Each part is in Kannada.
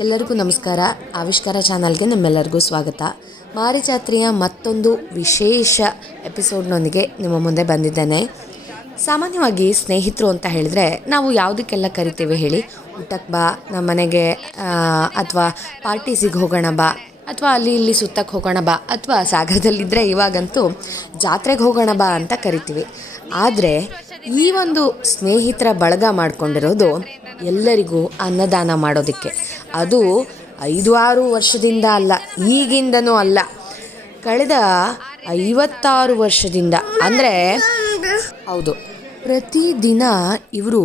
ಎಲ್ಲರಿಗೂ ನಮಸ್ಕಾರ. ಆವಿಷ್ಕಾರ ಚಾನಲ್ಗೆ ನಿಮ್ಮೆಲ್ಲರಿಗೂ ಸ್ವಾಗತ. ಮಾರಿಜಾತ್ರೆಯ ಮತ್ತೊಂದು ವಿಶೇಷ ಎಪಿಸೋಡ್ನೊಂದಿಗೆ ನಿಮ್ಮ ಮುಂದೆ ಬಂದಿದ್ದೇನೆ. ಸಾಮಾನ್ಯವಾಗಿ ಸ್ನೇಹಿತರು ಅಂತ ಹೇಳಿದ್ರೆ ನಾವು ಯಾವುದಕ್ಕೆಲ್ಲ ಕರಿತೇವೆ ಹೇಳಿ? ಊಟಕ್ಕೆ ಬಾ, ನಮ್ಮ ಮನೆಗೆ, ಅಥವಾ ಪಾರ್ಟೀಸಿಗೆ ಹೋಗೋಣ ಬಾ, ಅಥವಾ ಅಲ್ಲಿ ಇಲ್ಲಿ ಸುತ್ತಕ್ಕೆ ಹೋಗೋಣ ಬಾ, ಅಥವಾ ಸಾಗರದಲ್ಲಿದ್ದರೆ ಇವಾಗಂತೂ ಜಾತ್ರೆಗೆ ಹೋಗೋಣ ಬಾ ಅಂತ ಕರಿತೀವಿ. ಆದರೆ ಈ ಒಂದು ಸ್ನೇಹಿತರ ಬಳಗ ಮಾಡಿಕೊಂಡಿರೋದು ಎಲ್ಲರಿಗೂ ಅನ್ನದಾನ ಮಾಡೋದಕ್ಕೆ. ಅದು 5-6 ವರ್ಷದಿಂದ ಅಲ್ಲ, ಈಗಿಂದನೂ ಅಲ್ಲ, ಕಳೆದ 56 ವರ್ಷದಿಂದ. ಅಂದರೆ ಹೌದು, ಪ್ರತಿದಿನ ಇವರು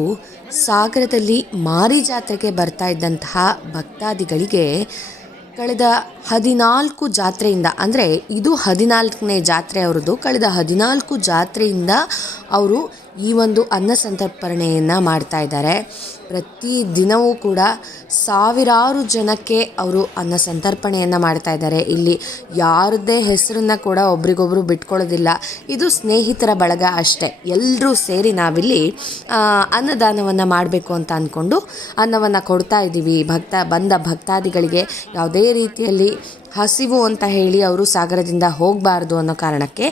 ಸಾಗರದಲ್ಲಿ ಮಾರಿ ಜಾತ್ರೆಗೆ ಬರ್ತಾ ಇದ್ದಂತಹ ಭಕ್ತಾದಿಗಳಿಗೆ ಕಳೆದ 14 ಜಾತ್ರೆಯಿಂದ, ಅಂದರೆ ಇದು 14ನೇ ಜಾತ್ರೆ ಅವರದ್ದು, ಕಳೆದ 14 ಜಾತ್ರೆಯಿಂದ ಅವರು ಈ ಒಂದು ಅನ್ನ ಸಂತರ್ಪಣೆಯನ್ನು ಮಾಡ್ತಾ ಇದ್ದಾರೆ. ಪ್ರತಿ ದಿನವೂ ಕೂಡ ಸಾವಿರಾರು ಜನಕ್ಕೆ ಅವರು ಅನ್ನ ಸಂತರ್ಪಣೆಯನ್ನು ಮಾಡ್ತಾ ಇದ್ದಾರೆ. ಇಲ್ಲಿ ಯಾರದ್ದೇ ಹೆಸರನ್ನು ಕೂಡ ಒಬ್ರಿಗೊಬ್ರು ಬಿಟ್ಕೊಳ್ಳೋದಿಲ್ಲ. ಇದು ಸ್ನೇಹಿತರ ಬಳಗ ಅಷ್ಟೇ. ಎಲ್ಲರೂ ಸೇರಿ ನಾವಿಲ್ಲಿ ಅನ್ನದಾನವನ್ನು ಮಾಡಬೇಕು ಅಂತ ಅಂದ್ಕೊಂಡು ಅನ್ನವನ್ನು ಕೊಡ್ತಾ ಇದ್ದೀವಿ. ಬಂದ ಭಕ್ತಾದಿಗಳಿಗೆ ಯಾವುದೇ ರೀತಿಯಲ್ಲಿ ಹಸಿವು ಅಂತ ಹೇಳಿ ಅವರು ಸಾಗರದಿಂದ ಹೋಗಬಾರ್ದು ಅನ್ನೋ ಕಾರಣಕ್ಕೆ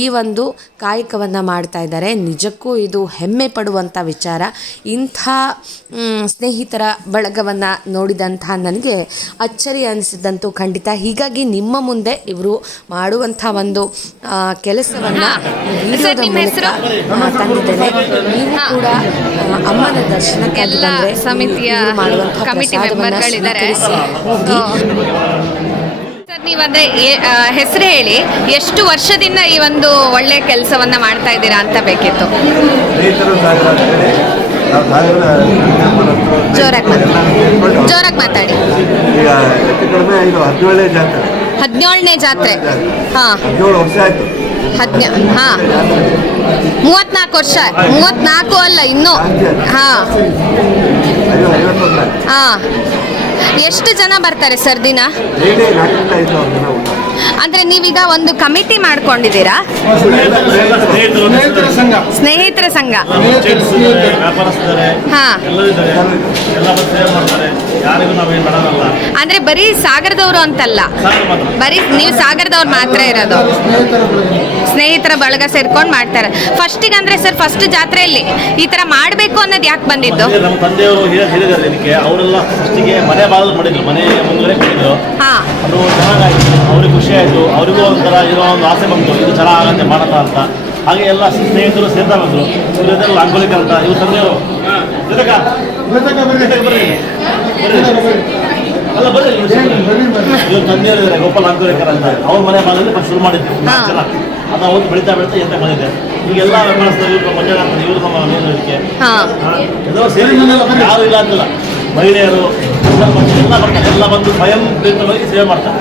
ಈ ಒಂದು ಕಾಯಕವನ್ನು ಮಾಡ್ತಾ ಇದ್ದಾರೆ. ನಿಜಕ್ಕೂ ಇದು ಹೆಮ್ಮೆ ಪಡುವಂಥ ವಿಚಾರ. ಇಂಥ ಸ್ನೇಹಿತರ ಬಳಗವನ್ನು ನೋಡಿದಂಥ ನನಗೆ ಅಚ್ಚರಿ ಅನಿಸಿದ್ದಂತೂ ಖಂಡಿತ. ಹೀಗಾಗಿ ನಿಮ್ಮ ಮುಂದೆ ಇವರು ಮಾಡುವಂಥ ಒಂದು ಕೆಲಸವನ್ನು ವಿಡಿಯೋದ ಮೂಲಕ ತಂದಿದ್ದೇನೆ. ನೀವು ಕೂಡ ಅಮ್ಮನ ದರ್ಶನಕ್ಕಾಗಿ ಬಂದರೆ ಸಮಿತಿಯ ಮಾಡುವಂಥ ಪ್ರಸಾದವನ್ನು ಸ್ವೀಕರಿಸಿ ಹೋಗಿ. ನೀವಂದ್ರೆ ಹೆಸರು ಹೇಳಿ, ಎಷ್ಟು ವರ್ಷದಿಂದ ಈ ಒಂದು ಒಳ್ಳೆ ಕೆಲಸವನ್ನ ಮಾಡ್ತಾ ಇದ್ದೀರಾ ಅಂತ ಬೇಕಿತ್ತು. ಜೋರಾಗಿ ಮಾತಾಡಿ. 17ನೇ ಜಾತ್ರೆ. ಹಾ, 34 ವರ್ಷ. 34 ಅಲ್ಲ ಇನ್ನು. ಹಾ ಹಾ, ಎಷ್ಟು ಜನ ಬರ್ತಾರೆ ಸರ್ ದಿನ? ಅಂದ್ರೆ ನೀವೀಗ ಒಂದು ಕಮಿಟಿ ಮಾಡ್ಕೊಂಡಿದ್ದೀರಾ? ಸ್ನೇಹಿತರ ಸಂಘ. ಹಾ, ಅಂದ್ರೆ ಬರೀ ಸಾಗರದವರು ಅಂತಲ್ಲ, ಬರೀ ನೀವು ಸಾಗರದವ್ರು ಮಾತ್ರ ಇರೋದು? ಸ್ನೇಹಿತರ ಬಳಗ ಸೇರ್ಕೊಂಡು ಮಾಡ್ತಾರೆ. ಫಸ್ಟಿಗೆ ಅಂದ್ರೆ ಸರ್, ಫಸ್ಟ್ ಜಾತ್ರೆಯಲ್ಲಿ ಈ ತರ ಮಾಡಬೇಕು ಅನ್ನೋದು ಯಾಕೆ ಬಂದಿದ್ದು? ನಮ್ಮ ತಂದೆಯವರು ಹೇಳಿದ್ದಾರೆ ಇದಕ್ಕೆ. ಅವರೆಲ್ಲ ಫಸ್ಟಿಗೆ ಮನೆ ಬಾಗಿಲು ಮಾಡಿದ್ರು, ಮನೆ ಮುಂದೆ ಮಾಡಿದ್ರು. ಅದು ಚೆನ್ನಾಗಾಯ್ತು, ಅವ್ರಿಗೆ ಖುಷಿ ಆಯಿತು. ಅವರಿಗೂ ಒಂಥರ ಏನೋ ಒಂದು ಆಸೆ ಬಂತು, ಇದು ಚೆನ್ನಾಗಂತೆ ಮಾಡೋಣ ಅಂತ. ಹಾಗೆ ಎಲ್ಲ ಸ್ನೇಹಿತರು ಸೇರ್ತಾ ಬಂದರು. ಇವರೆಲ್ಲ ಅಂಗೋಲಿಕ ಅಂತ ಇವ್ರ ತಂದೆಯವರು ಅಲ್ಲ ಬರ್ರಿ, ಇವ್ರ ತಂದೆಯವರು ಗೋಪಾಲ್ ಅಂಗೋಲಿಕರ್ ಅಂತ, ಅವ್ರ ಮನೆ ಬಾಗಿಲು ಶುರು ಮಾಡಿದ್ರು. ಜನ ಅದು ಅವತ್ತು ಬೆಳೀತಾ ಎಂತ ಬಂದಿದೆ. ಈಗೆಲ್ಲ ವ್ಯವಸ್ಥೆ ಮಂಜುನಾಥ ಇವರು ನಮ್ಮ ಮನೆಯಲ್ಲಿಕ್ಕೆ ಎಲ್ಲರೂ ಸೇರಿ ಯಾರು ಇಲ್ಲ ಅಂತಿಲ್ಲ. ಮಹಿಳೆಯರು ಎಲ್ಲ ಬರ್ತಾರೆ, ಎಲ್ಲ ಬಂದು ಸ್ವಯಂ ಪ್ರೇರಿತವಾಗಿ ಸೇವೆ ಮಾಡ್ತಾರೆ.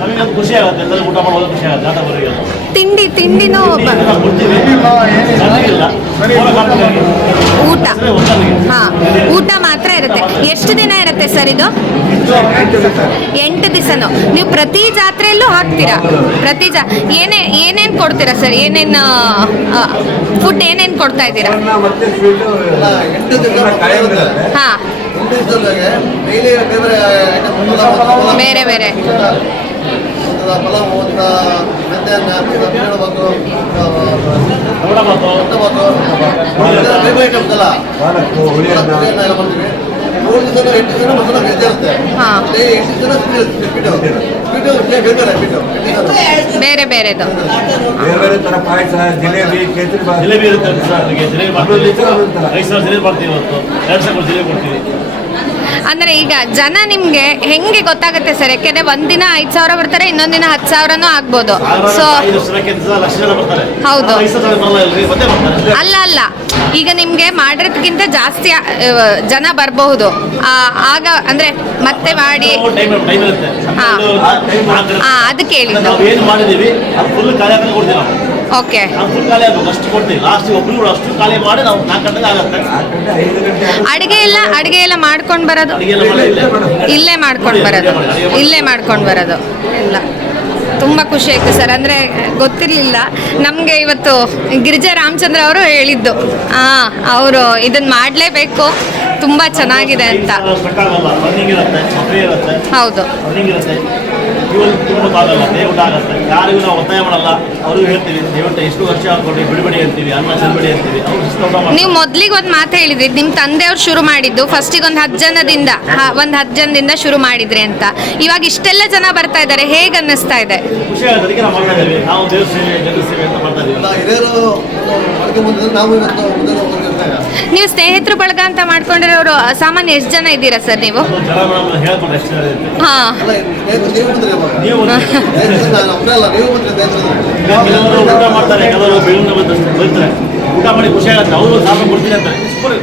ನಮಗೆ ಒಂದು ಖುಷಿ ಆಗುತ್ತೆ, ಎಲ್ಲರೂ ಊಟ ಮಾಡೋದು ಖುಷಿ ಆಗುತ್ತೆ. ಜಾತವರಿಗೆ ತಿಂಡಿನೂ ಊಟ. ಹಾ, ಊಟ ಮಾತ್ರ ಇರುತ್ತೆ. ಎಷ್ಟು ದಿನ ಇರುತ್ತೆ ಸರ್ ಇದು? 8 ದಿವಸನೂ. ನೀವು ಪ್ರತಿ ಜಾತ್ರೆಯಲ್ಲೂ ಹಾಕ್ತೀರಾ? ಪ್ರತಿ ಏನೇನು ಕೊಡ್ತೀರಾ ಸರ್? ಏನೇನು ಫುಡ್ ಏನೇನು ಕೊಡ್ತಾ ಇದ್ದೀರಾ? ಹಾ, ಬೇರೆ ಬೇರೆ ಬೇರೆ ಬೇರೆದು ಜಿಲೇಬಿ ಇರುತ್ತೆ. ಅಂದ್ರೆ ಈಗ ಜನ ನಿಮ್ಗೆ ಹೆಂಗೆ ಗೊತ್ತಾಗುತ್ತೆ ಸರ್? ಯಾಕೆಂದ್ರೆ ಒಂದಿನ 5,000 ಬರ್ತಾರೆ, ಇನ್ನೊಂದಿನ 10,000 ಆಗ್ಬೋದು. ಸೊ ಹೌದು, ಅಲ್ಲ ಈಗ ನಿಮ್ಗೆ ಮಾಡಿರೋದಕ್ಕಿಂತ ಜಾಸ್ತಿ ಜನ ಬರಬಹುದು. ಆಗ ಅಂದ್ರೆ ಮತ್ತೆ ಮಾಡಿ ಅದಕ್ಕೆ ಹೇಳಿ. ಓಕೆ, ಅಡಿಗೆ ಎಲ್ಲ ಮಾಡ್ಕೊಂಡು ಬರೋದು ಇಲ್ಲೇ ಮಾಡ್ಕೊಂಡು ಬರೋದು ಎಲ್ಲ. ತುಂಬ ಖುಷಿ ಆಯಿತು ಸರ್. ಅಂದರೆ ಗೊತ್ತಿರಲಿಲ್ಲ ನಮಗೆ. ಇವತ್ತು ಗಿರಿಜಾ ರಾಮಚಂದ್ರ ಅವರು ಹೇಳಿದ್ದು, ಅವರು ಇದನ್ನು ಮಾಡಲೇಬೇಕು, ತುಂಬಾ ಚೆನ್ನಾಗಿದೆ ಅಂತ. ಸ್ಟ್ರಕ್ ಆಗಲ್ಲ, ರನ್ನಿಂಗ್ ಇರುತ್ತೆ, ಫ್ರೀ ಇರುತ್ತೆ, ಹೌದು. ರನ್ನಿಂಗ್ ಇರುತ್ತೆ, ಇವಾಗ ತುಂಬ ಆಗಲ್ಲ, ಊಟ ಆಗುತ್ತೆ. ಯಾರಿಗೂ ನಾವು ಒತ್ತಾಯ ಮಾಡಲ್ಲ, ಅವ್ರಿಗೂ ಹೇಳ್ತೀವಿ ದಯವಿಟ್ಟು ಎಷ್ಟು ವರ್ಷ ಹಾಕೊಂಡು ಬಿಡಬೇಡಿ ಅಂತೀವಿ, ಅನ್ನ ಚೆಲ್ಬೇಡಿ ಅಂತೀವಿ. ಅವ್ರು ಇಷ್ಟ ಊಟ ಮಾಡ್ತಾರೆ. ನೀವು ಮೊದ್ಲಿಗೆ ಒಂದು ಮಾತು ಹೇಳಿದ್ರಿ, ನಿಮ್ಮ ತಂದೆಯವ್ರು ಶುರು ಮಾಡಿದ್ದು ಫಸ್ಟಿಗೆ ಒಂದು 10 ಜನದಿಂದ ಶುರು ಮಾಡಿದ್ರಿ ಅಂತ. ಇವಾಗ ಇಷ್ಟೆಲ್ಲ ಜನ ಬರ್ತಾ ಇದ್ದಾರೆ, ಹೇಗೆ ಅನ್ನಿಸ್ತಾ ಇದೆ? ಖುಷಿ ಆಗುತ್ತೆ. ಅದಕ್ಕೆ ನಾವು ಮಾಡ್ತಾ ಇದ್ದೀವಿ, ನಾವು ದೇವ್ರ ಸೇವೆ ಜನರ ಸೇವೆ ಅಂತ ಮಾಡ್ತಾ ಇದ್ದೀವಿ. ನೀವು ಸ್ನೇಹಿತರು ಬಳಗ ಅಂತ ಮಾಡ್ಕೊಂಡಿರೋರು ಸಾಮಾನ್ಯ ಎಷ್ಟು ಜನ ಇದ್ದೀರಾ ಸರ್ ನೀವು? ಜನ ಹೇಳ್ಕೊಂಡು ಎಷ್ಟು ಜನ ಇರುತ್ತೆ. ಹಾ, ನೀವು ಕೆಲವರು ಊಟ ಮಾಡ್ತಾರೆ, ಕೆಲವರು ಬೆಳ್ಳಿನ ಬರ್ತಾರೆ, ಊಟ ಮಾಡಿ ಖುಷಿ ಆಗುತ್ತೆ. ಅವರು ಸಾಲ ಕೊಡ್ತೀನಿ ಅಂತಾರೆ,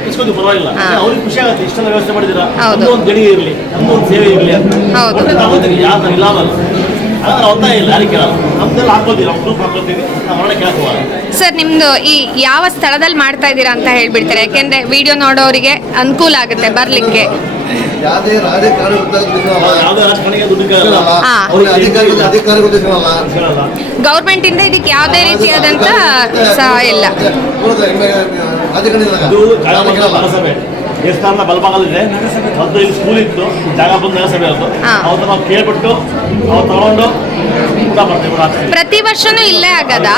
ಇಸ್ಕೊಂಡು ಪರವಾಗಿಲ್ಲ, ಅವ್ರಿಗೆ ಖುಷಿ ಆಗುತ್ತೆ. ಇಷ್ಟೆಲ್ಲ ವ್ಯವಸ್ಥೆ ಮಾಡಿದ್ದೀರಾ, ನಮ್ದು ಒಂದು ಗಡಿ ಇರಲಿ, ನಮ್ದು ಒಂದು ಸೇವೆ ಇರಲಿ ಅಂತ. ಯಾರು ಇಲ್ಲ ಅಲ್ಲ, ಅದನ್ನ ಒತ್ತಾಯ ಇಲ್ಲ, ಯಾರಿಗೆ ಕೇಳಲ್ಲ. ನಮ್ದೆಲ್ಲ ಹಾಕೋತೀವಿ, ನಮ್ಮ ಗ್ರೂಪ್ ಹಾಕೋತೀವಿ, ನಾವು ಹೊರಗಡೆ ಕೇಳಕ್ಕೆ ಹೋಗಲ್ಲ. ಸರ್ ನಿಮ್ದು ಈ ಯಾವ ಸ್ಥಳದಲ್ಲಿ ಮಾಡ್ತಾ ಇದ್ದೀರಾ ಅಂತ ಹೇಳ್ಬಿಡ್ತಾರೆ, ಯಾಕೆಂದ್ರೆ ವಿಡಿಯೋ ನೋಡೋರಿಗೆ ಅನುಕೂಲ ಆಗುತ್ತೆ ಬರ್ಲಿಕ್ಕೆ. ಯಾವುದೇ ರಾಜಕಾರಣ ಯಾವುದೇ ರಾಜಕಾರಣಿಗೆ ದುಡ್ಡು ಕೇಳಲ್ಲ, ಹಾ. ಅಧಿಕಾರಿಗಳು ಸಿಗಲ್ಲ. ಗೌರ್ಮೆಂಟ್ ಇಂದ ಇದಕ್ಕೆ ಯಾವುದೇ ರೀತಿಯಾದಂತ ಸಹಾಯ ಇಲ್ಲ. ಇದು ಜಾಗ ಬಂದ ನಗರಸಭೆ ದೇವಸ್ಥಾನದ ಬಲಭಾಗದಲ್ಲಿದೆ. ಮತ್ತು ಇಲ್ಲಿ ಸ್ಕೂಲ್ ಇತ್ತು, ಜಾಗ ಬಂದು ನಗರಸಭೆ ಅದು. ಹಾ. ಅವತ್ತು ನಾವು ಕೇಳ್ಬಿಟ್ಟು ಅವ್ರು ತಗೊಂಡು ಊಟ ಮಾಡ್ತೀವಿ ರಾತ್ರಿ. ಪ್ರತಿ ವರ್ಷನೂ ಇಲ್ಲೇ ಆಗದ?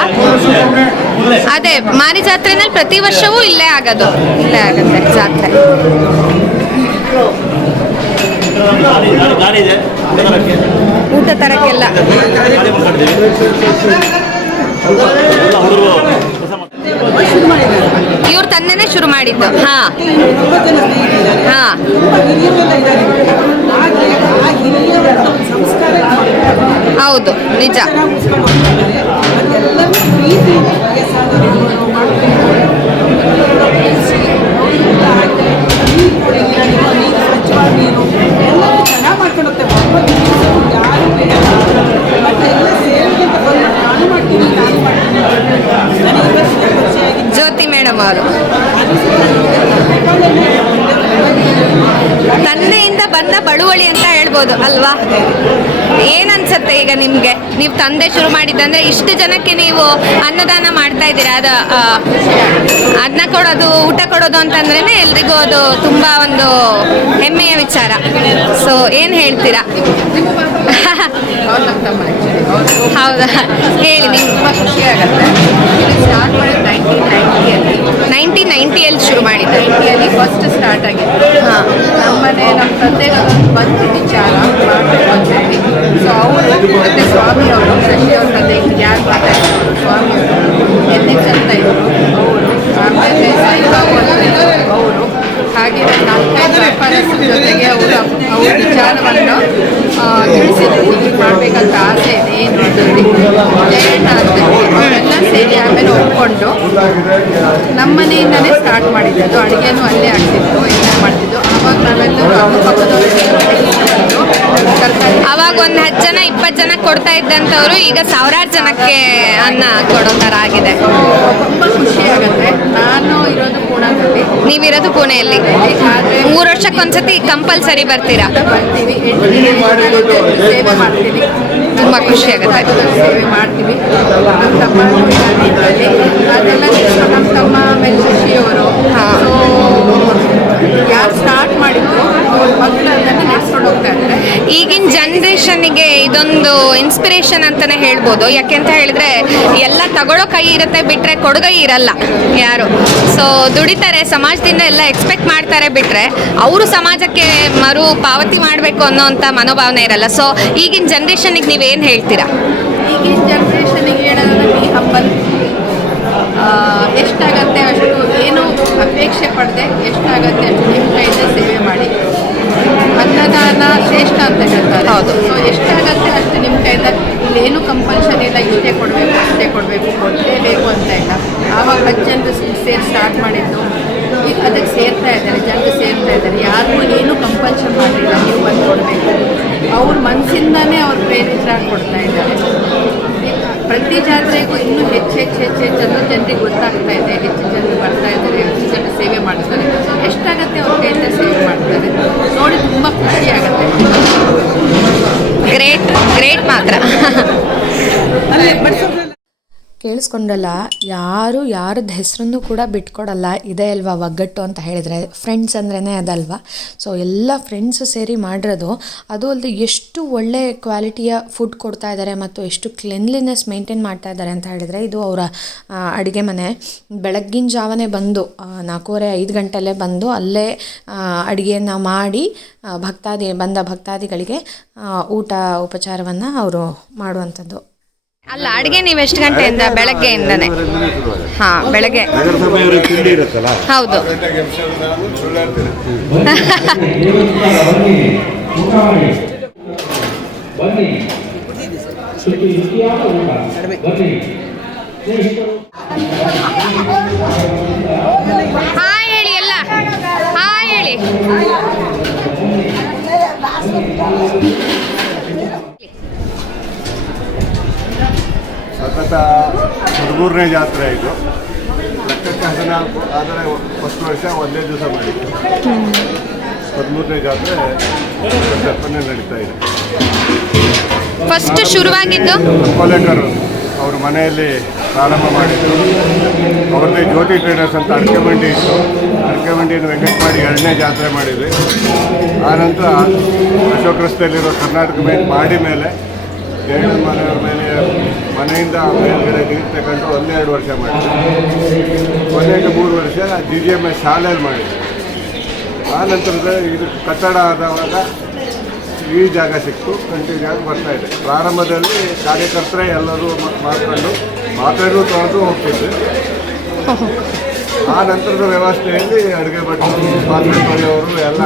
ಇಲ್ಲೇ. ಅದೇ ಮಾರಿ ಜಾತ್ರೆನಲ್ಲಿ ಪ್ರತಿ ವರ್ಷವೂ ಇಲ್ಲೇ ಆಗೋದು, ಇಲ್ಲೇ ಆಗುತ್ತೆ ಜಾತ್ರೆ. ಗಾಡಿ ಇದೆ ಊಟ ತರಕ್ಕೆಲ್ಲ. ಗಾಡಿ ಮಾಡ್ಕೊಂಡಿದ್ದೀವಿ. ಎಲ್ಲ ಹುಡುಗರು ಕೆಲಸ ಮಾಡ್ತಾರೆ. ಇವ್ರ ತಂದೆನೇ ಶುರು ಮಾಡಿದ್ದು. ಹಾ ಹಾ, ಹೌದು ನಿಜ. ಜ್ಯೋತಿ ಮೇಡಮ್ ಅವರು ತಂದೆಯಿಂದ ಬಂದ ಬಳುವಳಿ ಅಂತ ಹೇಳ್ಬೋದು ಅಲ್ವಾ? ಏನನ್ಸುತ್ತೆ ಈಗ ನಿಮಗೆ? ನೀವು ತಂದೆ ಶುರು ಮಾಡಿದ್ದಂದ್ರೆ ಇಷ್ಟು ಜನಕ್ಕೆ ನೀವು ಅನ್ನದಾನ ಮಾಡ್ತಾ ಇದ್ದೀರಾ, ಅದು ಅನ್ನ ಕೊಡೋದು, ಊಟ ಕೊಡೋದು ಅಂತಂದ್ರೇ ಎಲ್ರಿಗೂ ಅದು ತುಂಬ ಒಂದು ಹೆಮ್ಮೆಯ ವಿಚಾರ. ಸೊ ಏನು ಹೇಳ್ತೀರಾ? ಹೌದಾ, ಹೇಳಿ. ನೀವು ತುಂಬ ಖುಷಿ ಆಗುತ್ತೆ. ಸ್ಟಾರ್ಟ್ ಮಾಡಿದ್ದು 1990ಯಲ್ಲಿ ಶುರು ಮಾಡಿದ್ದು. 1990ಯಲ್ಲಿ ಫಸ್ಟ್ ಸ್ಟಾರ್ಟ್ ಆಗಿತ್ತು. ಹಾಂ, ನಮ್ಮನೆ ನಮ್ಮ ತಂದೆಗೆ ಅದೊಂದು ಬಂತು ವಿಚಾರ ಮಾಡಬೇಕು ಅಂತ ಹೇಳಿ. ಸೊ ಅವರು ಮತ್ತು ಸ್ವಾಮಿ ಅವರು, ಶಶಿ ಅವ್ರ ತಂದೆ ಯಾರು ಮಾತಾಡ್ತಿದ್ರು, ಸ್ವಾಮಿ ಅವರು, NH ಅಂತ ಇದ್ರು ಅವರು, ಆಮೇಲೆ ಸಾಯಿಬಾಬು ಅಂತ ಇದ್ರು ಅವರು, ಹಾಗೆ ನಾಲ್ಕೈದು ವ್ಯಾಪಾರಸ್ಥರ ಜೊತೆಗೆ ಅವ್ರ ವಿಚಾರವನ್ನು ತಿಳಿಸಿದ್ರು. ಹೀಗೆ ಮಾಡಬೇಕಂತ ಆಸೆ ಇದೆ, ಏನು ಮಾಡ್ತೀವಿ ಜಯಣ್ಣ ಅಂತ ಅವರೆಲ್ಲ ಸೇರಿ ಆಮೇಲೆ ಒಪ್ಕೊಂಡು ನಮ್ಮ ಮನೆಯಿಂದನೇ ಸ್ಟಾರ್ಟ್ ಮಾಡಿದ್ದು. ಅಡುಗೆನೂ ಅಲ್ಲೇ ಆಗ್ತಿತ್ತು, ಎಲ್ಲ ಮಾಡ್ತಿದ್ದು. ಆವಾಗ ನಾವೆಲ್ಲರೂ ಅಕ್ಕಪಕ್ಕದವರು ತರಕಾರಿ. ಅವಾಗ ಒಂದು 10 ಜನ 20 ಜನ ಕೊಡ್ತಾ ಇದ್ದಂಥವ್ರು ಈಗ ಸಾವಿರಾರು ಜನಕ್ಕೆ ಅನ್ನ ಕೊಡೋ ಥರ ಆಗಿದೆ. ತುಂಬ ಖುಷಿ ಆಗುತ್ತೆ. ನಾನು ಇರೋದು ಪೂನಾದಲ್ಲಿ, ನೀವಿರೋದು ಪುಣೆಯಲ್ಲಿ. ಆದರೆ 3 ವರ್ಷಕ್ಕೊಂದ್ಸತಿ ಕಂಪಲ್ಸರಿ ಬರ್ತೀರಾ? ಬರ್ತೀವಿ, ಸೇವೆ ಮಾಡ್ತೀವಿ. ತುಂಬ ಖುಷಿ ಆಗುತ್ತೆ. ಸೇವೆ ಮಾಡ್ತೀವಿ. ನಮ್ಮ ತಮ್ಮ ಇದರಲ್ಲಿ ಅದೆಲ್ಲ ನೆಕ್ಸ್ಟ್ ನಮ್ಮ ತಮ್ಮ ಆಮೇಲೆ ಶಶಿಯವರು. ಸೊ ಯಾರು ಸ್ಟಾರ್ಟ್ ಮಾಡಿದ್ರು ಅವ್ರ ಮಕ್ಕಳು ಅದನ್ನು ನಡೆಸ್ಕೊಂಡು ಹೋಗ್ತಾ ಇದ್ದಾರೆ. ಈಗಿನ ಜನ್ರೇಷನ್ನಿಗೆ ಇದೊಂದು ಇನ್ಸ್ಪಿರೇಷನ್ ಅಂತಲೇ ಹೇಳ್ಬೋದು. ಯಾಕೆಂತ ಹೇಳಿದ್ರೆ ಎಲ್ಲ ತಗೊಳ್ಳೋ ಕೈ ಇರುತ್ತೆ, ಬಿಟ್ಟರೆ ಕೊಡುಗೈ ಇರಲ್ಲ ಯಾರು. ಸೊ ದುಡಿತಾರೆ, ಸಮಾಜದಿಂದ ಎಲ್ಲ ಎಕ್ಸ್ಪೆಕ್ಟ್ ಮಾಡ್ತಾರೆ, ಬಿಟ್ಟರೆ ಅವರು ಸಮಾಜಕ್ಕೆ ಮರು ಪಾವತಿ ಮಾಡಬೇಕು ಅನ್ನೋವಂಥ ಮನೋಭಾವನೆ ಇರಲ್ಲ. ಸೊ ಈಗಿನ ಜನ್ರೇಷನ್ನಿಗೆ ನೀವೇನು ಹೇಳ್ತೀರಾ? ಈಗಿನ ಜನ್ರೇಷನಿಗೆ ಹೇಳೋದಾದ್ರೆ ಬಿ ಹಂಬಲ್, ಎಷ್ಟಾಗತ್ತೆ ಅಷ್ಟು ಏನು ಅಪೇಕ್ಷೆ ಪಡದೆ ಎಷ್ಟಾಗತ್ತೆ ಅಷ್ಟು ನಿಮ್ಮ ಕೈಯಿಂದ ಸೇವೆ ಮಾಡಿ. ಅನ್ನದಾನ ಶ್ರೇಷ್ಠ ಅಂತ ಹೇಳ್ತಾರೆ. ಹೌದು. ಸೊ ಎಷ್ಟಾಗತ್ತೆ ಅಷ್ಟು ನಿಮ್ಮ ಕೈಯಿಂದ, ಇಲ್ಲೇನು ಕಂಪಲ್ಷನ್ ಇಲ್ಲ ಇಷ್ಟೇ ಕೊಡಬೇಕು ಅಷ್ಟೇ ಕೊಡಬೇಕು, ಕೊಡಲೇಬೇಕು ಅಂತ ಇಲ್ಲ. ಆವಾಗ 10 ಜನರು ಸೇರಿ ಸ್ಟಾರ್ಟ್ ಮಾಡಿದ್ದು, ಈಗ ಅದಕ್ಕೆ ಸೇರ್ತಾ ಇದ್ದಾರೆ, ಜನರು ಸೇರ್ತಾ ಇದ್ದಾರೆ. ಯಾರಿಗೂ ಏನು ಕಂಪಲ್ಷನ್ ಮಾಡಲಿಲ್ಲ, ನೀವು ಬಂದು ಕೊಡಬೇಕು. ಅವ್ರ ಮನಸ್ಸಿಂದನೇ ಅವ್ರು ಪ್ರೇರಿತರಾಗಿ ಕೊಡ್ತಾ ಇದ್ದಾರೆ. ಪ್ರತಿ ಜಾತ್ರೆಗೂ ಇನ್ನೂ ಹೆಚ್ಚು ಅಂದ್ರೆ ಜನರಿಗೆ ಗೊತ್ತಾಗ್ತಾ ಇದೆ, ಹೆಚ್ಚು ಜನರು ಬರ್ತಾ ಇದ್ದಾರೆ, ಹೆಚ್ಚು ಜನರು ಸೇವೆ ಮಾಡ್ತಾರೆ. ಎಷ್ಟಾಗತ್ತೆ ಅವ್ರ ಕೈಯಿಂದ ಸೇವೆ ಮಾಡ್ತಾರೆ ನೋಡಿ, ತುಂಬ ಖುಷಿ ಆಗುತ್ತೆ. ಗ್ರೇಟ್ ಮಾತ್ರ. ಕೇಳಿಸ್ಕೊಂಡಲ್ಲ, ಯಾರದ್ದು ಹೆಸರನ್ನು ಕೂಡ ಬಿಟ್ಕೊಡಲ್ಲ. ಇದೇ ಅಲ್ವಾ ಒಗ್ಗಟ್ಟು ಅಂತ ಹೇಳಿದರೆ, ಫ್ರೆಂಡ್ಸ್ ಅಂದ್ರೇ ಅದಲ್ವಾ. ಸೊ ಎಲ್ಲ ಫ್ರೆಂಡ್ಸು ಸೇರಿ ಮಾಡಿರೋದು. ಅದು ಅಲ್ಲದೆ ಎಷ್ಟು ಒಳ್ಳೆ ಕ್ವಾಲಿಟಿಯ ಫುಡ್ ಕೊಡ್ತಾ ಇದ್ದಾರೆ ಮತ್ತು ಎಷ್ಟು ಕ್ಲೆನ್ಲಿನೆಸ್ ಮೇಂಟೈನ್ ಮಾಡ್ತಾ ಇದ್ದಾರೆ ಅಂತ ಹೇಳಿದರೆ, ಇದು ಅವರ ಅಡುಗೆ ಮನೆ. ಬೆಳಗ್ಗಿನ ಜಾವನೇ ಬಂದು 4:30-5 ಗಂಟೆಲ್ಲೇ ಬಂದು ಅಲ್ಲೇ ಅಡುಗೆಯನ್ನು ಮಾಡಿ ಬಂದ ಭಕ್ತಾದಿಗಳಿಗೆ ಊಟ ಉಪಚಾರವನ್ನು ಅವರು ಮಾಡುವಂಥದ್ದು. ಅಲ್ಲ, ಅಡುಗೆ ನೀವು ಎಷ್ಟು ಗಂಟೆಯಿಂದ? ಬೆಳಗ್ಗೆಯಿಂದನೇ. ಹಾಂ, ಬೆಳಗ್ಗೆ. ಹೌದು. ಹಾಯ್ ಹೇಳಿ ಎಲ್ಲ, ಹಾಯ್ ಹೇಳಿ. ಸತತ 13ನೇ ಜಾತ್ರೆ ಇದು. ಲೆಕ್ಕಕ್ಕೆ 14 ಆದರೆ ಫಸ್ಟ್ ವರ್ಷ ಒಂದೇ ದಿವಸ ಮಾಡಿದ್ದು. 13ನೇ ಜಾತ್ರೆ ಸೆಪ್ಟೆಂಬರ್ ನಡೀತಾ ಇದೆ. ಫಸ್ಟ್ ಶುರುವಾಗಿದ್ದು ಕೊಲೆಕರು ಅವ್ರ ಮನೆಯಲ್ಲಿ ಪ್ರಾರಂಭ ಮಾಡಿದ್ರು. ಅವ್ರದ್ದೇ ಜ್ಯೋತಿ ಟ್ರೇಡರ್ಸ್ ಅಂತ ಅಡಿಕೆ ಮಂಡಿ ಇತ್ತು. ಅಡಿಕೆ ಮಂಡಿಯನ್ನು ವೆಂಕಟ್ ಮಾಡಿ 2ನೇ ಜಾತ್ರೆ ಮಾಡಿದ್ವಿ. ಆನಂತರ ಅಶೋಕ ರಸ್ತೆಯಲ್ಲಿರೋ ಕರ್ನಾಟಕ ಬ್ಯಾಂಕ್ ಮಾಡಿ ಮೇಲೆ ದೇವರ ಮನೆಯವ್ರ ಮೇಲೆ ಮನೆಯಿಂದ ಮೇಲ್ಗಡೆ ನೀರು ತಗೊಂಡು 1-2 ವರ್ಷ ಮಾಡಿದ್ವಿ. 1-3 ವರ್ಷ GGMS ಶಾಲೆಯಲ್ಲಿ ಮಾಡಿದ್ವಿ. ಆ ನಂತರದ ಇದು ಕಟ್ಟಡ ಆದವಾಗ ಈ ಜಾಗ ಸಿಕ್ತು, ಕಂಟಿನ್ಯೂ ಆಗಿ ಬರ್ತಾ ಇದೆ. ಪ್ರಾರಂಭದಲ್ಲಿ ಕಾರ್ಯಕರ್ತರೇ ಎಲ್ಲರೂ ಮಾಡ್ಕೊಂಡು ಮಾತಾಡಲು ತೊಳೆದು ಹೋಗ್ತಿದ್ವಿ. ಆ ನಂತರದ ವ್ಯವಸ್ಥೆಯಲ್ಲಿ ಅಡುಗೆ ಭಟ್ರು, ಪಾತ್ರೆ ತೊಳೆಯೋರು ಎಲ್ಲ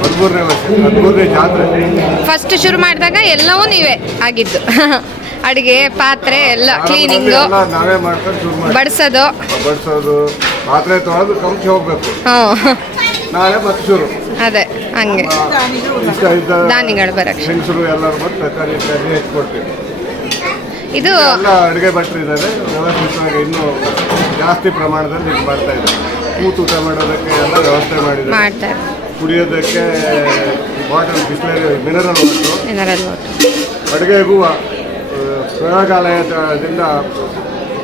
13ನೇ ವರ್ಷ 13ನೇ ಜಾತ್ರೆ. ಫಸ್ಟ್ ಶುರು ಮಾಡಿದಾಗ ಎಲ್ಲವೂ ನೀವೇ ಆಗಿದ್ದು. ಅಡುಗೆ ಪಾತ್ರೆ ಎಲ್ಲ ಕ್ಲೀನಿಂಗು ನಾವೇ ಮಾಡ್ಕೊಂಡು ಶುರು ಮಾಡಿ ಬಡಿಸೋದು ಪಾತ್ರೆ ತೊಳೆದು ಕಂಪ್ಸಿ ಹೋಗ್ಬೇಕು. ನಾಳೆ ಮತ್ತೆ ಶುರು. ಅದೇ ಹಂಗೆ ಇಷ್ಟ ಇದ್ದ ದಾನಿಗಳು ಬರಕ್ಕೆ ಹೆಂಗಸರು ಎಲ್ಲರೂ ಬಂದು ತರಕಾರಿ ಹೆಚ್ಚಿಕೊಡ್ತೀವಿ. ಇದು ಎಲ್ಲ ಅಡುಗೆ ಭಟ್ರು ಇದ್ದಾರೆ. ವ್ಯವಸ್ಥಿತವಾಗಿ ಇನ್ನೂ ಜಾಸ್ತಿ ಪ್ರಮಾಣದಲ್ಲಿ ಇದು ಮಾಡ್ತಾ ಇದ್ದಾರೆ. ಊಟ ಮಾಡೋದಕ್ಕೆ ಎಲ್ಲ ವ್ಯವಸ್ಥೆ ಮಾಡಿದ್ದಾರೆ. ಮಾಡ್ತಾರೆ. ಕುಡಿಯೋದಕ್ಕೆ ಬಾಟಲ್ ಬಿಸ್ಲರಿ ಮಿನರಲ್ ವಾಟರ್. ಅಡುಗೆಗೂ ಪ್ರಯೋಗಾಲಯದಿಂದ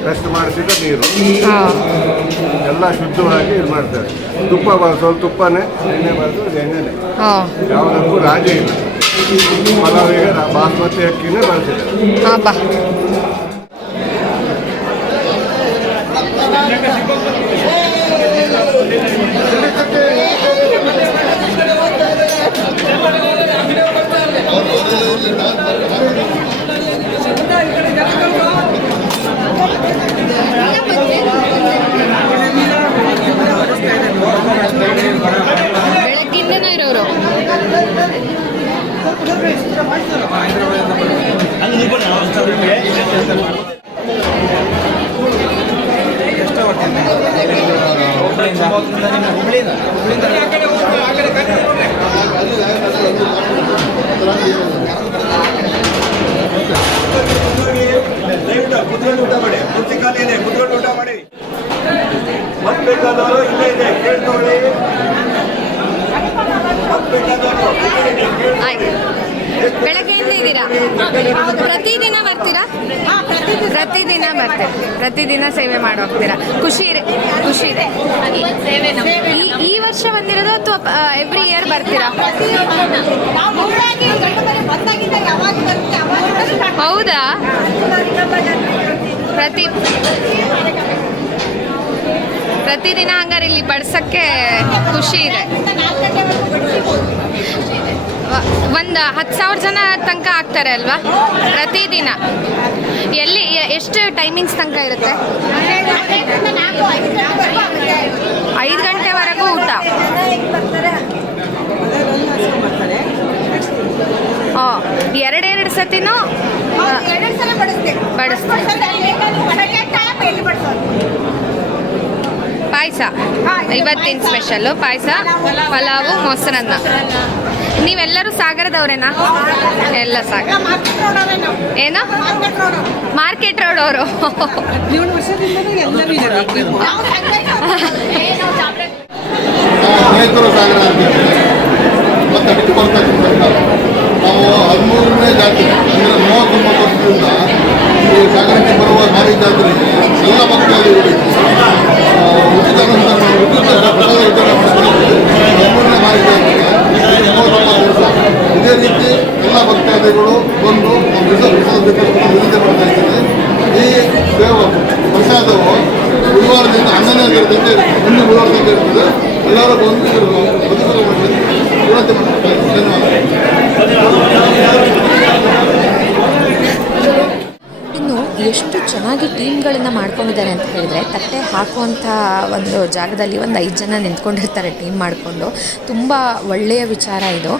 ಟೆಸ್ಟ್ ಮಾಡಿಸಿದ ನೀರು ಎಲ್ಲ ಶುದ್ಧವಾಗಿ ಇದು ಮಾಡ್ತಾರೆ. ತುಪ್ಪ ಸ್ವಲ್ಪ ತುಪ್ಪನೇ, ಎಣ್ಣೆ ಬರೆದು ಎಣ್ಣೆನೆ, ಯಾವುದಕ್ಕೂ ರಾಜೇ ಇಲ್ಲ. ಪಲಾವಿಗೆ ಬಾಸ್ಮತಿ ಅಕ್ಕಿನೇ ಬಳಸಿದ್ದಾರೆ. ಬೆಳಗ್ಗಿಂದನೂ ಇರೋರು. ಬೆಳಗ್ಗೆಯಿಂದ ಇದ್ದೀರಾ? ಪ್ರತಿದಿನ ಬರ್ತೀರಾ? ಪ್ರತಿದಿನ ಬರ್ತೀರಾ? ಪ್ರತಿದಿನ ಸೇವೆ ಮಾಡಿ ಹೋಗ್ತೀರಾ? ಖುಷಿ ಇದೆ. ಈ ವರ್ಷ ಬಂದಿರೋದು ಅಥವಾ ಎವ್ರಿ ಇಯರ್ ಬರ್ತೀರಾ? ಹೌದಾ? ಪ್ರತಿದಿನ ಹಂಗಾರೆ ಇಲ್ಲಿ ಬಡ್ಸಕ್ಕೆ ಖುಷಿ ಇದೆ. ಒಂದು 10,000 ಜನ ತನಕ ಆಗ್ತಾರೆ ಅಲ್ವಾ ಪ್ರತಿದಿನ? ಎಲ್ಲಿ ಎಷ್ಟು ಟೈಮಿಂಗ್ಸ್ ತನಕ ಇರುತ್ತೆ? 5 ಗಂಟೆವರೆಗೂ ಊಟ. ಎರಡು ಸತಿನೂ ಪಾಯಸ. ಇವತ್ತಿನ ಸ್ಪೆಷಲ್ಲು ಪಾಯಸ, ಪಲಾವು, ಮೊಸರನ್ನ. ನೀವೆಲ್ಲರೂ ಸಾಗರದವ್ರೇನಾ? ಎಲ್ಲ ಸಾಗರ. ಏನು? ಮಾರ್ಕೆಟ್ ರೋಡ್ ಅವರು. ಸ್ನೇಹಿತರು ಸಾಗರ ಮತ್ತು ಅದಕ್ಕೆ ಬರ್ತಕ್ಕಂಥ ನಾವು 13ನೇ ಜಾತ್ರೆ ಅಂದರೆ 39 ವರ್ಷದಿಂದ ಈ ಸಾಗರಕ್ಕೆ ಬರುವ ಜಾತ್ರೆಗೆ ಎಲ್ಲ ಭಕ್ತಾದಿಗಳಿಗೆ ಉಚಿತ ಪ್ರಸಾದ ವಿತರಣೆ ಮಾಡಿಕೊಂಡಿದ್ದೇವೆ. ಸಂಪೂರ್ಣ ಮಾರಿ ಜಾತ್ರೆಗೆ 39 ವರ್ಷ. ಇದೇ ರೀತಿ ಎಲ್ಲ ಭಕ್ತಾದಿಗಳು ಬಂದು ಪ್ರಸಾದ ವಿನಿಯೋಗ ಮಾಡ್ತಾ ಇದ್ದಾರೆ. ಈ ಪ್ರಸಾದವು ಬುಧವಾರದಿಂದ 11ನೇ ತನಕ ಇರುತ್ತೆ. ಮುಂದೆ ಬುಧವಾರ ತನಕ ಇರ್ತದೆ. ಎಲ್ಲರೂ ಬಂದು ಬದುಕಲು ವಿನಂತಿ ಮಾಡ್ತಾರೆ. ಇನ್ನು ಎಷ್ಟು ಚೆನ್ನಾಗಿ ಟೀಮ್ಗಳನ್ನು ಮಾಡ್ಕೊಂಡಿದ್ದಾರೆ ಅಂತ ಹೇಳಿದ್ರೆ, ತಟ್ಟೆ ಹಾಕುವಂಥ ಒಂದು ಜಾಗದಲ್ಲಿ ಒಂದು 5 ಜನ ನಿಂತ್ಕೊಂಡಿರ್ತಾರೆ ಟೀಮ್ ಮಾಡಿಕೊಂಡು. ತುಂಬ ಒಳ್ಳೆಯ ವಿಚಾರ ಇದು.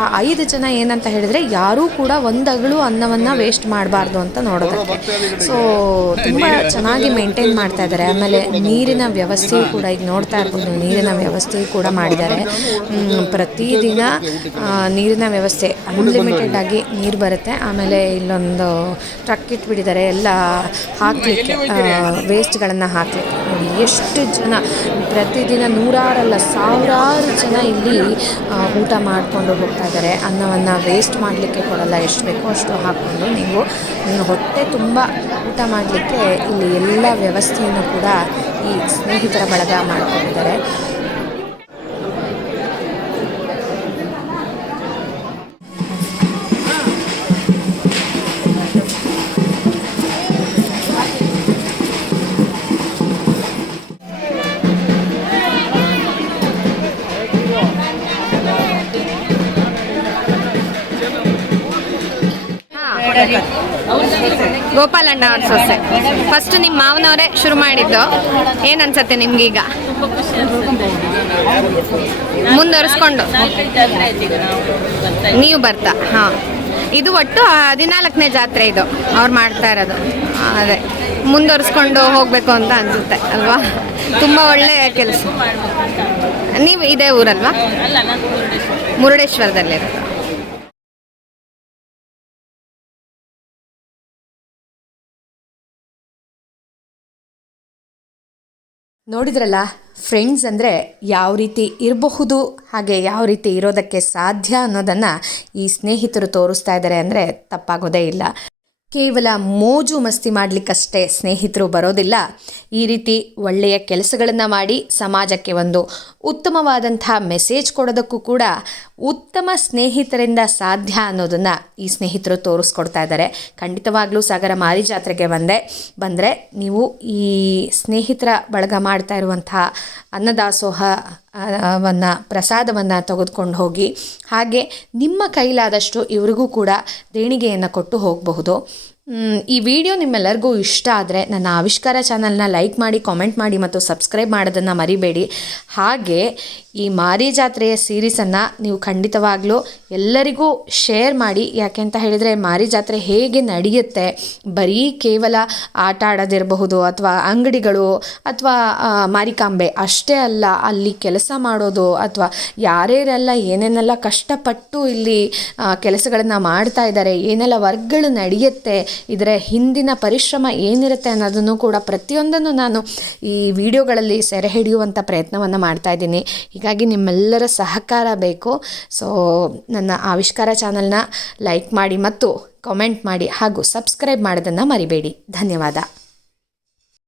ಆ 5 ಜನ ಏನಂತ ಹೇಳಿದರೆ, ಯಾರೂ ಕೂಡ ಒಂದು ಅಗಳು ಅನ್ನವನ್ನು ವೇಸ್ಟ್ ಮಾಡಬಾರ್ದು ಅಂತ ನೋಡೋದಕ್ಕೆ. ಸೊ ತುಂಬ ಚೆನ್ನಾಗಿ ಮೇಂಟೈನ್ ಮಾಡ್ತಾ ಇದ್ದಾರೆ. ಆಮೇಲೆ ನೀರಿನ ವ್ಯವಸ್ಥೆಯು ಕೂಡ, ಈಗ ನೋಡ್ತಾ ಇರ್ಬೋದು, ನೀರಿನ ವ್ಯವಸ್ಥೆಯು ಕೂಡ ಮಾಡಿದ್ದಾರೆ. ಪ್ರತಿದಿನ ನೀರಿನ ವ್ಯವಸ್ಥೆ ಅನ್ಲಿಮಿಟೆಡ್ ಆಗಿ ನೀರು ಬರುತ್ತೆ. ಆಮೇಲೆ ಇಲ್ಲೊಂದು ಟ್ರಕ್ ಇಟ್ಬಿಟ್ಟಿದ್ದಾರೆ ಎಲ್ಲ ಹಾಕಲಿಕ್ಕೆ, ವೇಸ್ಟ್ಗಳನ್ನು ಹಾಕಲಿಕ್ಕೆ. ನೋಡಿ ಎಷ್ಟು ಜನ, ಪ್ರತಿದಿನ ನೂರಾರಲ್ಲ ಸಾವಿರಾರು ಜನ ಇಲ್ಲಿ ಊಟ ಮಾಡಿಕೊಂಡು ಹೋಗ್ತಾ ಇದ್ದಾರೆ. ಅನ್ನವನ್ನು ವೇಸ್ಟ್ ಮಾಡಲಿಕ್ಕೆ ಕೊಡಲ್ಲ, ಎಷ್ಟು ಬೇಕೋ ಅಷ್ಟು ಹಾಕ್ಕೊಂಡು ನೀವು ಹೊಟ್ಟೆ ತುಂಬ ಊಟ ಮಾಡಲಿಕ್ಕೆ ಇಲ್ಲಿ ಎಲ್ಲ ವ್ಯವಸ್ಥೆಯನ್ನು ಕೂಡ ಈ ಸ್ನೇಹಿತರ ಬಳಗ ಮಾಡಿಕೊಂಡಿದ್ದಾರೆ. ಗೋಪಾಲಣ್ಣ ಅವ್ರ ಸೊಸೆ. ಫಸ್ಟ್ ನಿಮ್ಮ ಮಾವನವರೇ ಶುರು ಮಾಡಿದ್ದು. ಏನು ಅನ್ಸತ್ತೆ ನಿಮ್ಗೀಗ? ಮುಂದುವರಿಸ್ಕೊಂಡು ನೀವು ಬರ್ತಾ? ಹಾಂ, ಇದು ಒಟ್ಟು 14ನೇ ಜಾತ್ರೆ ಇದು ಅವ್ರು ಮಾಡ್ತಾ ಇರೋದು. ಅದೇ ಮುಂದುವರಿಸ್ಕೊಂಡು ಹೋಗಬೇಕು ಅಂತ ಅನಿಸುತ್ತೆ ಅಲ್ವಾ? ತುಂಬ ಒಳ್ಳೆಯ ಕೆಲಸ. ನೀವು ಇದೇ ಊರಲ್ವಾ? ಮುರುಡೇಶ್ವರದಲ್ಲಿರೋದು. ನೋಡಿದ್ರಲ್ಲ, ಫ್ರೆಂಡ್ಸ್ ಅಂದರೆ ಯಾವ ರೀತಿ ಇರಬಹುದು, ಹಾಗೆ ಯಾವ ರೀತಿ ಇರೋದಕ್ಕೆ ಸಾಧ್ಯ ಅನ್ನೋದನ್ನು ಈ ಸ್ನೇಹಿತರು ತೋರಿಸ್ತಾ ಇದ್ದಾರೆ ಅಂದರೆ ತಪ್ಪಾಗೋದೇ ಇಲ್ಲ. ಕೇವಲ ಮೋಜು ಮಸ್ತಿ ಮಾಡಲಿಕ್ಕಷ್ಟೇ ಸ್ನೇಹಿತರು ಬರೋದಿಲ್ಲ. ಈ ರೀತಿ ಒಳ್ಳೆಯ ಕೆಲಸಗಳನ್ನು ಮಾಡಿ ಸಮಾಜಕ್ಕೆ ಒಂದು ಉತ್ತಮವಾದಂಥ ಮೆಸೇಜ್ ಕೊಡೋದಕ್ಕೂ ಕೂಡ ಉತ್ತಮ ಸ್ನೇಹಿತರಿಂದ ಸಾಧ್ಯ ಅನ್ನೋದನ್ನು ಈ ಸ್ನೇಹಿತರು ತೋರಿಸ್ಕೊಡ್ತಾ ಇದ್ದಾರೆ. ಖಂಡಿತವಾಗ್ಲೂ ಸಾಗರ ಮಾರಿ ಜಾತ್ರೆಗೆ ಬಂದರೆ ನೀವು ಈ ಸ್ನೇಹಿತರ ಬಳಗ ಮಾಡ್ತಾ ಇರುವಂಥ ಅನ್ನದಾಸೋಹ ಪ್ರಸಾದವನ್ನು ತೆಗೆದುಕೊಂಡು ಹೋಗಿ, ಹಾಗೆ ನಿಮ್ಮ ಕೈಲಾದಷ್ಟು ಇವರಿಗೂ ಕೂಡ ದೇಣಿಗೆಯನ್ನು ಕೊಟ್ಟು ಹೋಗಬಹುದು. ಈ ವಿಡಿಯೋ ನಿಮ್ಮೆಲ್ಲರಿಗೂ ಇಷ್ಟ ಆದರೆ ನನ್ನ ಆವಿಷ್ಕಾರ ಚಾನಲ್ನ ಲೈಕ್ ಮಾಡಿ, ಕಾಮೆಂಟ್ ಮಾಡಿ ಮತ್ತು ಸಬ್ಸ್ಕ್ರೈಬ್ ಮಾಡೋದನ್ನು ಮರಿಬೇಡಿ. ಹಾಗೆ ಈ ಮಾರಿ ಜಾತ್ರೆಯ ಸೀರೀಸನ್ನು ನೀವು ಖಂಡಿತವಾಗ್ಲೂ ಎಲ್ಲರಿಗೂ ಶೇರ್ ಮಾಡಿ. ಯಾಕೆ ಅಂತ ಹೇಳಿದರೆ, ಮಾರಿ ಜಾತ್ರೆ ಹೇಗೆ ನಡೆಯುತ್ತೆ, ಬರೀ ಕೇವಲ ಆಟ ಆಡೋದಿರಬಹುದು ಅಥವಾ ಅಂಗಡಿಗಳು ಅಥವಾ ಮಾರಿಕಾಂಬೆ ಅಷ್ಟೇ ಅಲ್ಲ, ಅಲ್ಲಿ ಕೆಲಸ ಮಾಡೋದು ಅಥವಾ ಯಾರ್ಯಾರೆಲ್ಲ ಏನೇನೆಲ್ಲ ಕಷ್ಟಪಟ್ಟು ಇಲ್ಲಿ ಕೆಲಸಗಳನ್ನು ಮಾಡ್ತಾ ಇದ್ದಾರೆ, ಏನೆಲ್ಲ ವರ್ಕ್ಗಳು ನಡೆಯುತ್ತೆ, ಇದರ ಹಿಂದಿನ ಪರಿಶ್ರಮ ಏನಿರುತ್ತೆ ಅನ್ನೋದನ್ನು ಕೂಡ ಪ್ರತಿಯೊಂದನ್ನು ನಾನು ಈ ವಿಡಿಯೋಗಳಲ್ಲಿ ಸೆರೆ ಹಿಡಿಯುವಂಥ ಪ್ರಯತ್ನವನ್ನು ಮಾಡ್ತಾ ಇದ್ದೀನಿ. ಹೀಗಾಗಿ ನಿಮ್ಮೆಲ್ಲರ ಸಹಕಾರ ಬೇಕು. ಸೊ ನನ್ನ ಆವಿಷ್ಕಾರ ಚಾನಲ್ನ ಲೈಕ್ ಮಾಡಿ ಮತ್ತು ಕಾಮೆಂಟ್ ಮಾಡಿ ಹಾಗೂ ಸಬ್ಸ್ಕ್ರೈಬ್ ಮಾಡೋದನ್ನು ಮರಿಬೇಡಿ. ಧನ್ಯವಾದ.